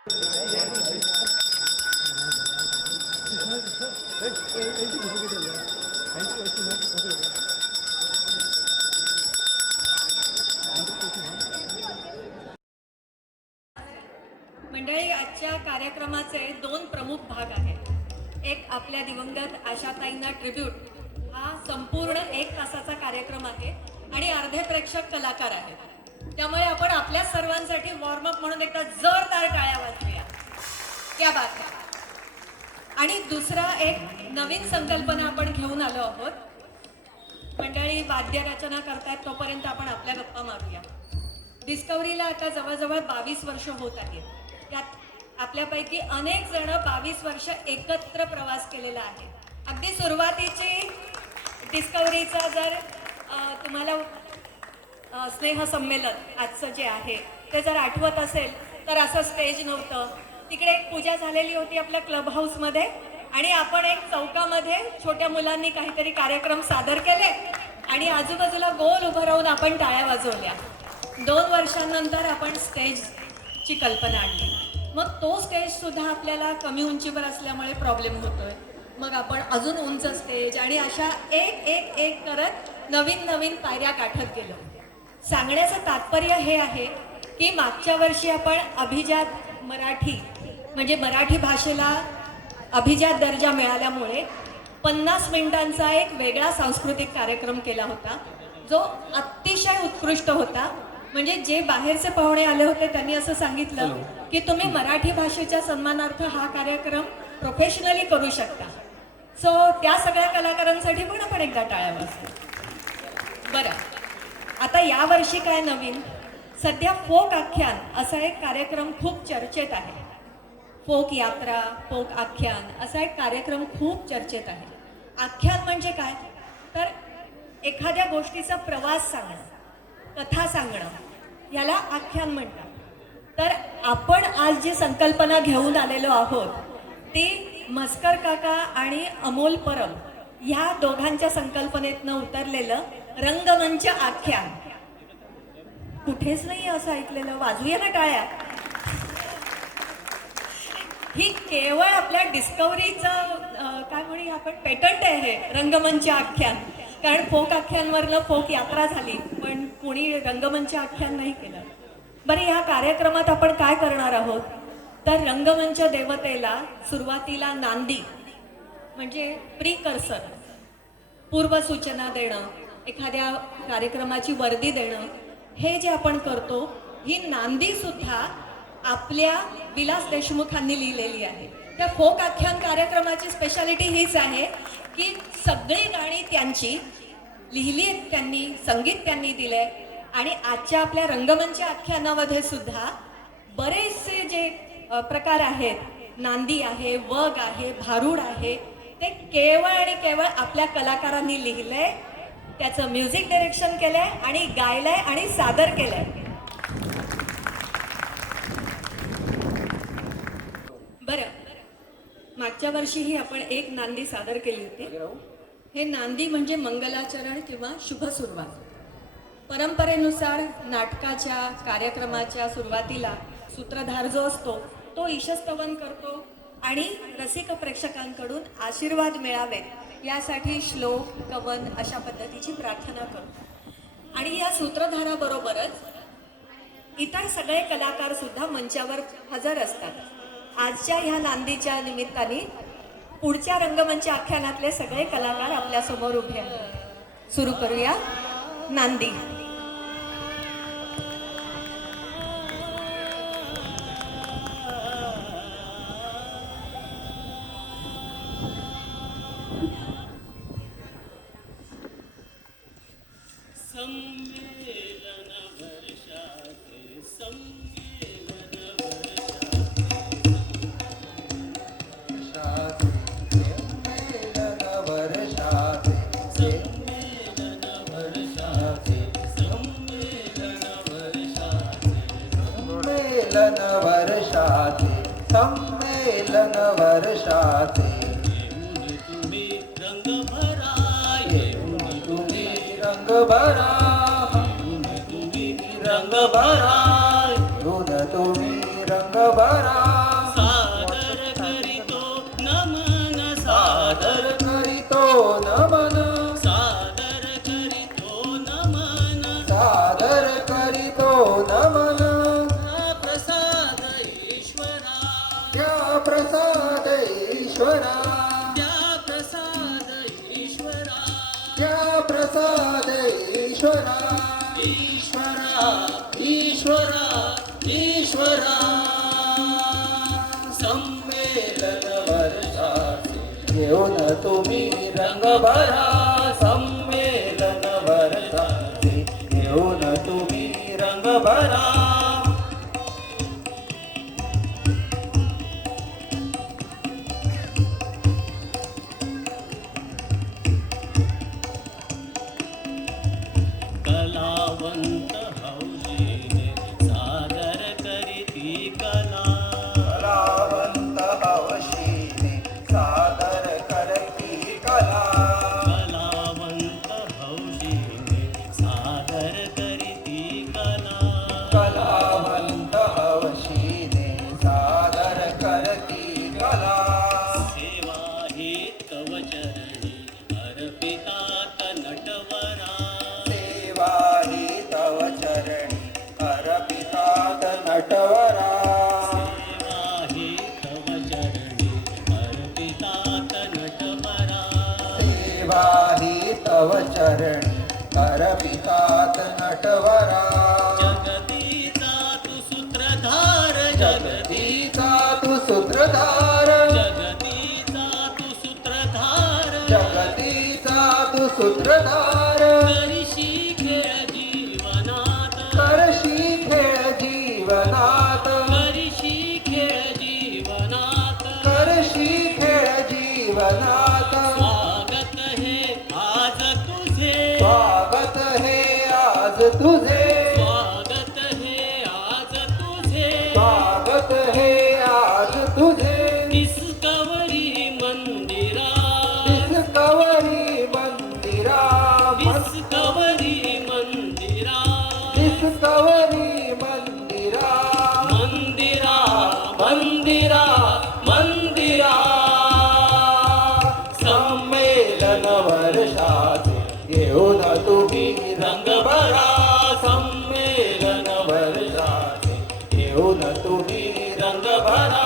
मंडळी, आजच्या कार्यक्रमाचे दोन प्रमुख भाग आहेत. एक आपल्या दिवंगत आशाताईंना ट्रिब्यूट हा संपूर्ण 1 तासाचा कार्यक्रम आहे आणि अर्धे प्रेक्षक कलाकार आहेत. त्यामुळे आपण आपल्या सर्वांसाठी वॉर्मअप म्हणून एकदा जोरदार टाळ्या वाजवूया. क्या बात आहे. आणि दुसरा एक नवीन संकल्पना आपण घेऊन आलो आहोत. मंडळी वाद्य रचना करतायत तोपर्यंत आपण आपल्या गप्पा मारूया. डिस्कवरीला आता जवळजवळ 22 वर्ष होत आहेत. त्यात आपल्यापैकी अनेक जण 22 वर्ष एकत्र प्रवास केलेला आहे. अगदी सुरुवातीची डिस्कवरीचा जर तुम्हाला स्नेहसंमेलन आजचं जे आहे ते जर आठवत असेल तर असं स्टेज नव्हतं. तिकडे एक पूजा झालेली होती आपल्या क्लब हाऊसमध्ये आणि आपण एक चौकामध्ये छोट्या मुलांनी काहीतरी कार्यक्रम सादर केले आणि आजूबाजूला गोल उभं राहून आपण टाळ्या वाजवल्या. 2 वर्षांनंतर आपण स्टेजची कल्पना आणली. मग तो स्टेज सुद्धा आपल्याला कमी उंचीवर असल्यामुळे प्रॉब्लेम होतोय. मग आपण अजून उंच स्टेज आणि अशा एक करत नवीन पायऱ्या गाठत गेलो. सांगण्याचं तात्पर्य हे आहे की मागच्या वर्षी आपण अभिजात मराठी म्हणजे मराठी भाषेला अभिजात दर्जा मिळाल्यामुळे 50 मिनिटांचा एक वेगळा सांस्कृतिक कार्यक्रम केला होता जो अतिशय उत्कृष्ट होता. म्हणजे जे बाहेरचे पाहुणे आले होते त्यांनी असं सांगितलं की तुम्ही मराठी भाषेच्या सन्मानार्थ हा कार्यक्रम प्रोफेशनली करू शकता. सो त्या सगळ्या कलाकारांसाठी पण आपण एकदा टाळ्या वाजवू. बरं, आता यावर्षी काय नवीन, सध्या फोक आख्यान असा एक कार्यक्रम खूप चर्चेत आहे. फोक यात्रा, फोक आख्यान असा एक कार्यक्रम खूप चर्चेत आहे. आख्यान म्हणजे काय तर एखाद्या गोष्टीचा प्रवास सांगणं, कथा सांगणं, याला आख्यान म्हणतात. तर आपण आज जी संकल्पना घेऊन आलेलो आहोत ती मस्कर काका आणि अमोल परब ह्या दोघांच्या संकल्पनेतनं उतरलेलं रंगमंच आख्यान. कुठेच नाही असं ऐकलेलं. वाजूया ना टाळ्या. ही केवळ आपल्या डिस्कवरीचं काय म्हणूया आपण पेटंट आहे हे रंगमंच आख्यान. कारण फोक आख्यानवरनं फोक यात्रा झाली पण कोणी रंगमंच आख्यान नाही केलं. बरं, ह्या कार्यक्रमात आपण काय करणार आहोत तर रंगमंच देवतेला सुरुवातीला नांदी म्हणजे प्रीकर्सर, पूर्वसूचना देणं, एखाद्या कार्यक्रमाची वर्दी देणं, हे जे आपण करतो ही नांदी सुद्धा आपल्या विलास देशमुखांनी लिहिलेली आहे. त्या फोक आख्यान कार्यक्रमाची स्पेशालिटी हीच आहे की सगळी गाणी त्यांची लिहिली आहेत त्यांनी, संगीत त्यांनी दिलंय. आणि आजच्या आपल्या रंगमंच आख्यानामध्ये सुद्धा बरेचसे जे प्रकार आहेत, नांदी आहे, वग आहे, भारूड आहे, ते केवळ आणि केवळ आपल्या कलाकारांनी लिहिलंय, त्याचं म्युझिक डायरेक्शन केलंय आणि गायलंय आणि सादर केलंय. बरं, मागच्या वर्षीही आपण एक नांदी सादर केली होती. हे नांदी म्हणजे मंगलाचरण किंवा शुभ सुरुवात. परंपरेनुसार नाटकाच्या कार्यक्रमाच्या सुरुवातीला सूत्रधार जो असतो तो ईशस्तवन करतो आणि रसिक प्रेक्षकांकडून आशीर्वाद मिळावे यासाठी श्लोक, कवन अशा पद्धतीची प्रार्थना करतो. आणि या सूत्रधाराबरोबरच इतर सगळे कलाकार सुद्धा मंचावर हजर असतात. आजच्या ह्या नांदीच्या निमित्ताने पुढच्या रंगमंच आख्यानातले सगळे कलाकार आपल्या समोर उभे आहेत. सुरू करूया नांदी. संमेलन वर्षाचे तुम्ही रंग भरा, तुम्ही रंग भरा, तुम्ही रंग भरा, तुम्ही रंग भरा. ईश्वरा संमेलन वर्षाचे घेऊन तुम्ही रंग भरा संमेलन वर्षाचे घेऊन तुम्ही रंग भरा कलावंत हौशीने सादर करीती कला कलावंत हवशीने सादर करती कला कलावंत हौशीने सादर करीती कला कलावंत हवशीने सादर करती कला सेवा ही तव चरणी अर्पितात नटवरा सेवा ही तव चरणी अर्पितात नटवरा सेवा ही तव चरणी अर्पितात नटवरा सेवा ही तव चरणी अर्पितात नटवरा जगतीचा तू सूत्रधार जगतीचा तू सूत्रधार जगतीचा तू सूत्रधार जगतीचा तू सूत्रधार करशी खेळ जीवनात करशी खेळ जीवनात करशी खेळ जीवनात करशी खेळ जीवनात स्वागत हे आज तुझे स्वागत हे आज तुझे स्वागत हे आज तुझे स्वागत हे आज तुझे डिस्कवरी मंदिरा डिस्कवरी मंदिरा डिस्कवरी मंदिरा डिस्कवरी मंदिरा मंदिरा मंदिरा मंदिरा संमेलन वर्षाचे घेऊन तुम्ही रंग भरा संमेलन वर्षाचे घेऊन तुम्ही रंग भरा